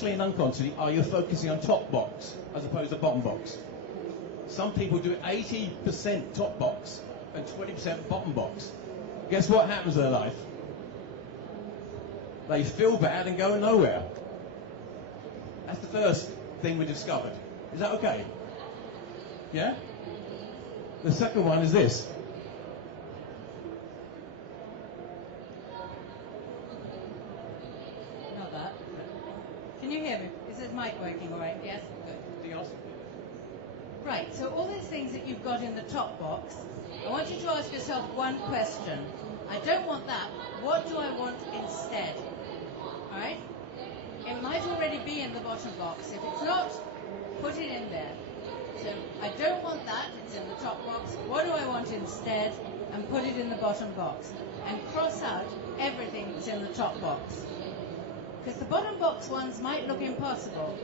and unconsciously, are you focusing on top box as opposed to bottom box? Some people do 80% top box and 20% bottom box. Guess what happens in their life? They feel bad and go nowhere. That's the first thing we discovered. Is that okay? Yeah? The second one is this. Not that. Can you hear me? Is this mic working all right? Yes? Good. Anything else? Right, so all these things that you've got in the top box, I want you to ask yourself one question. I don't want that. What do I want instead? All right? It might already be in the bottom box. If it's not, put it in there. So I don't want that. It's in the top box. What do I want instead? And put it in the bottom box. And cross out everything that's in the top box. Because the bottom box ones might look impossible,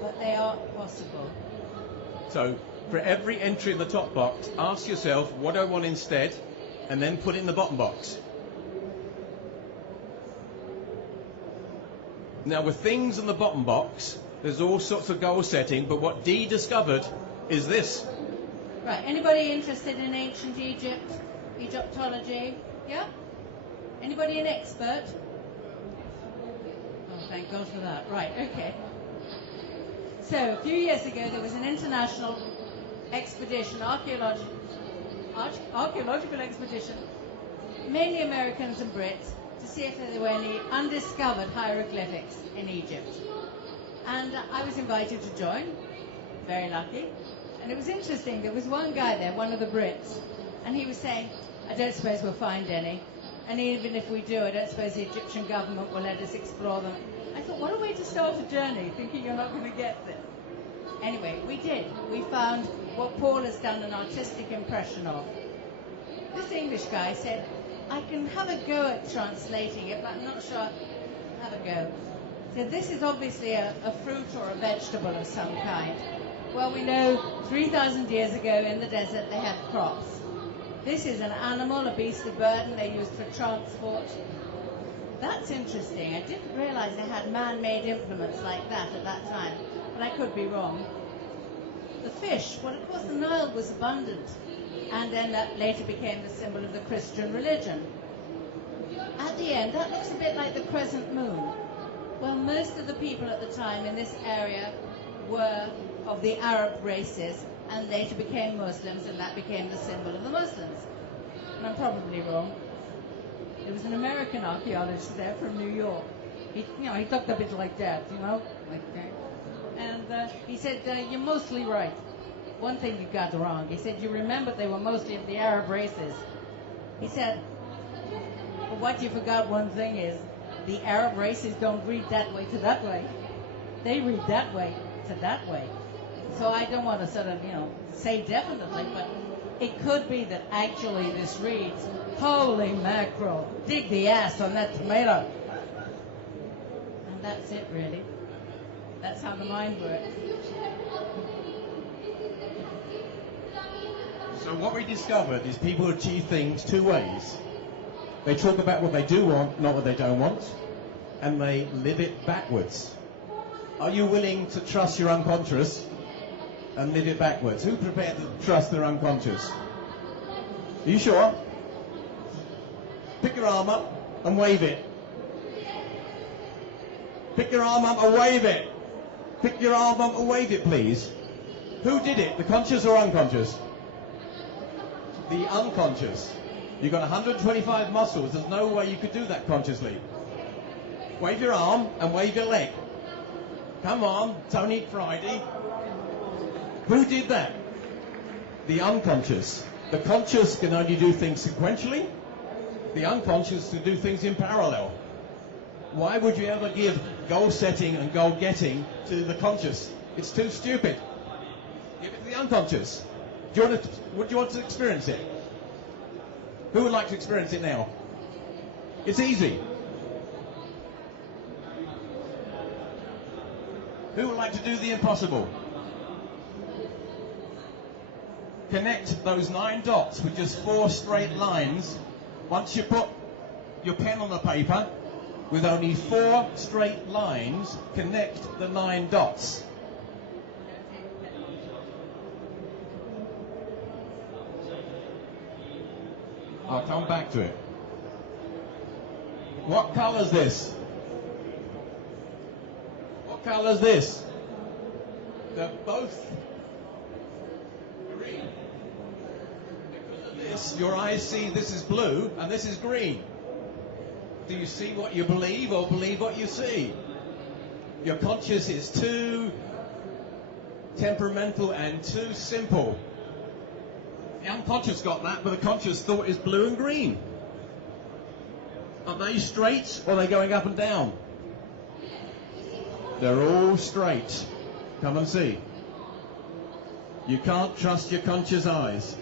but they are possible. So, for every entry in the top box, ask yourself, what do I want instead? And then put it in the bottom box. Now, with things in the bottom box, there's all sorts of goal setting, but what Dee discovered is this. Right, anybody interested in ancient Egypt, Egyptology? Yeah? Anybody an expert? Oh, thank God for that. Right, okay. So, a few years ago, there was an international expedition, archaeological expedition, mainly Americans and Brits, to see if there were any undiscovered hieroglyphics in Egypt. And I was invited to join, very lucky. And it was interesting, there was one guy there, one of the Brits, and he was saying, I don't suppose we'll find any. And even if we do, I don't suppose the Egyptian government will let us explore them. I thought, what a way to start a journey, thinking you're not going to get there. Anyway, we did. We found what Paul has done an artistic impression of. This English guy said, I can have a go at translating it, but I'm not sure I'll have a go. So this is obviously a fruit or a vegetable of some kind. Well, we know 3,000 years ago in the desert they had crops. This is an animal, a beast of burden they used for transport. That's interesting. I didn't realize they had man-made implements like that at that time, but I could be wrong. The fish, well, of course, the Nile was abundant, and then that later became the symbol of the Christian religion. At the end, that looks a bit like the crescent moon. Well, most of the people at the time in this area were of the Arab races, and later became Muslims, and that became the symbol of the Muslims. And I'm probably wrong. There was an American archaeologist there from New York. He talked a bit like that, like that. And he said, you're mostly right. One thing you got wrong. He said, you remembered they were mostly of the Arab races. He said, but what you forgot one thing is, the Arab races don't read that way to that way. They read that way to that way. So I don't want to sort of, say definitely, but it could be that actually this reads, holy mackerel, dig the ass on that tomato. And that's it, really. That's how the mind works. So what we discovered is people achieve things two ways. They talk about what they do want, not what they don't want, and they live it backwards. Are you willing to trust your unconscious and live it backwards? Who prepared to trust their unconscious? Are you sure? Pick your arm up and wave it. Pick your arm up and wave it. Pick your arm up and wave it, please. Who did it? The conscious or unconscious? The unconscious. You've got 125 muscles. There's no way you could do that consciously. Wave your arm and wave your leg. Come on, Tony Friday. Who did that? The unconscious. The conscious can only do things sequentially. The unconscious can do things in parallel. Why would you ever give goal setting and goal getting to the conscious? It's too stupid. Give it to the unconscious. Would you want to experience it? Who would like to experience it now? It's easy. Who would like to do the impossible? Connect those 9 dots with just 4 straight lines. Once you put your pen on the paper, with only 4 straight lines connect the 9 dots. I'll come back to it. What colour's this? What colour's this? They're both green. Because of this, your eyes see this is blue and this is green. Do you see what you believe or believe what you see? Your conscious is too temperamental and too simple. The unconscious got that, but the conscious thought is blue and green. Are they straight or are they going up and down? They're all straight. Come and see. You can't trust your conscious eyes.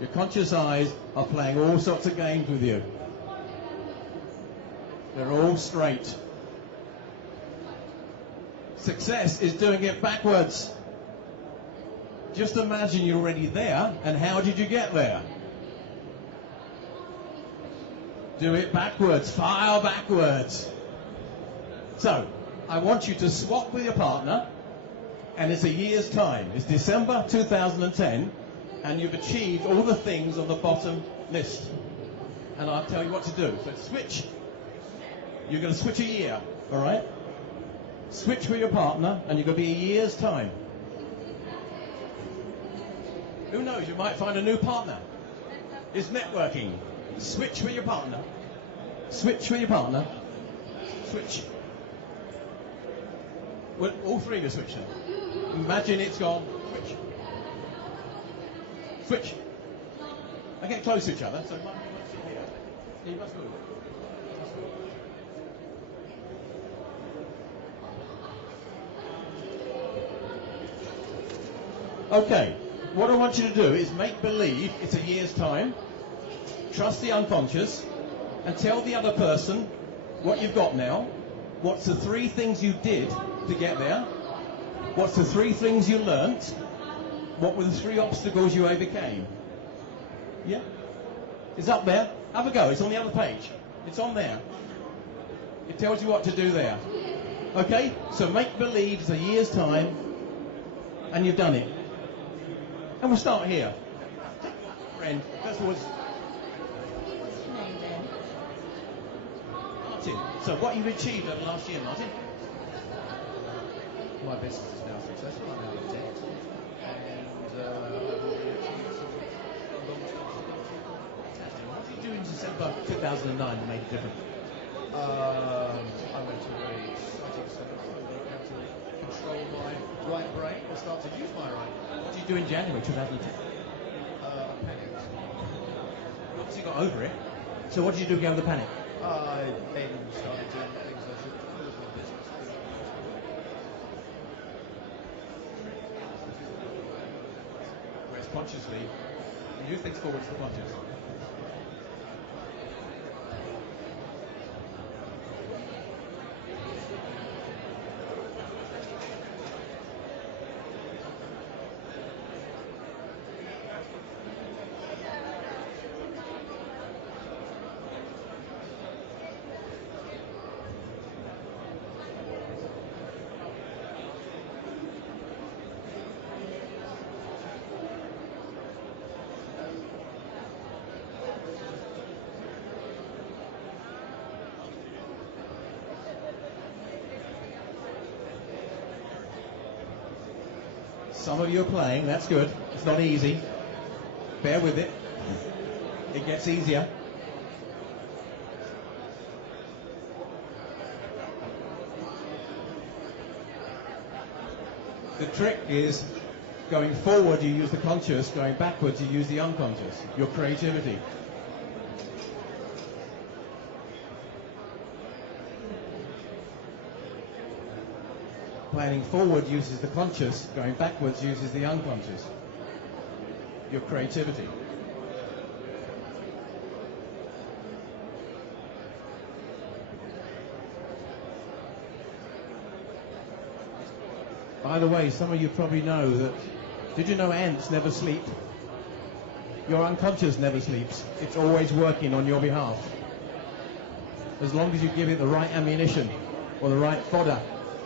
Your conscious eyes are playing all sorts of games with you. They're all straight. Success is doing it backwards. Just imagine you're already there, and how did you get there? Do it backwards, file backwards. So, I want you to swap with your partner, and it's a year's time. It's December 2010, and you've achieved all the things on the bottom list. And I'll tell you what to do. So switch. You're going to switch a year, all right? Switch with your partner, and you're going to be a year's time. Who knows, you might find a new partner. It's networking. Switch with your partner. Switch with your partner. Switch. Well, all 3 of you switch then. Imagine it's gone. Switch. Switch. I get close to each other, so you might sit here. Yeah, you must move. Okay, what I want you to do is make believe it's a year's time, trust the unconscious, and tell the other person what you've got now, what's the 3 things you did to get there, what's the 3 things you learnt, what were the 3 obstacles you overcame. Yeah? It's up there. Have a go. It's on the other page. It's on there. It tells you what to do there. Okay? So make believe it's a year's time, and you've done it. And we'll start here. Friend, first of all, What's your name then? Martin. So what you've achieved over the last year, Martin? My business is now successful. I'm an architect, and I've already achieved some long-term Fantastic. What did you do in December 2009 that made it different? I went to a very exciting seminar. I learned how to control my right brain and start to use my right. What did you do in January 2010? I panicked. You obviously got over it. So what did you do to get over the panic? I then started doing things I shouldn't do with my business. Whereas consciously, you do things forward to the conscious. Some of you are playing, that's good. It's not easy. Bear with it. It gets easier. The trick is going forward you use the conscious, going backwards you use the unconscious, your creativity. Planning forward uses the conscious, going backwards uses the unconscious. Your creativity. By the way, some of you probably know that, did you know ants never sleep? Your unconscious never sleeps. It's always working on your behalf. as long as you give it the right ammunition or the right fodder.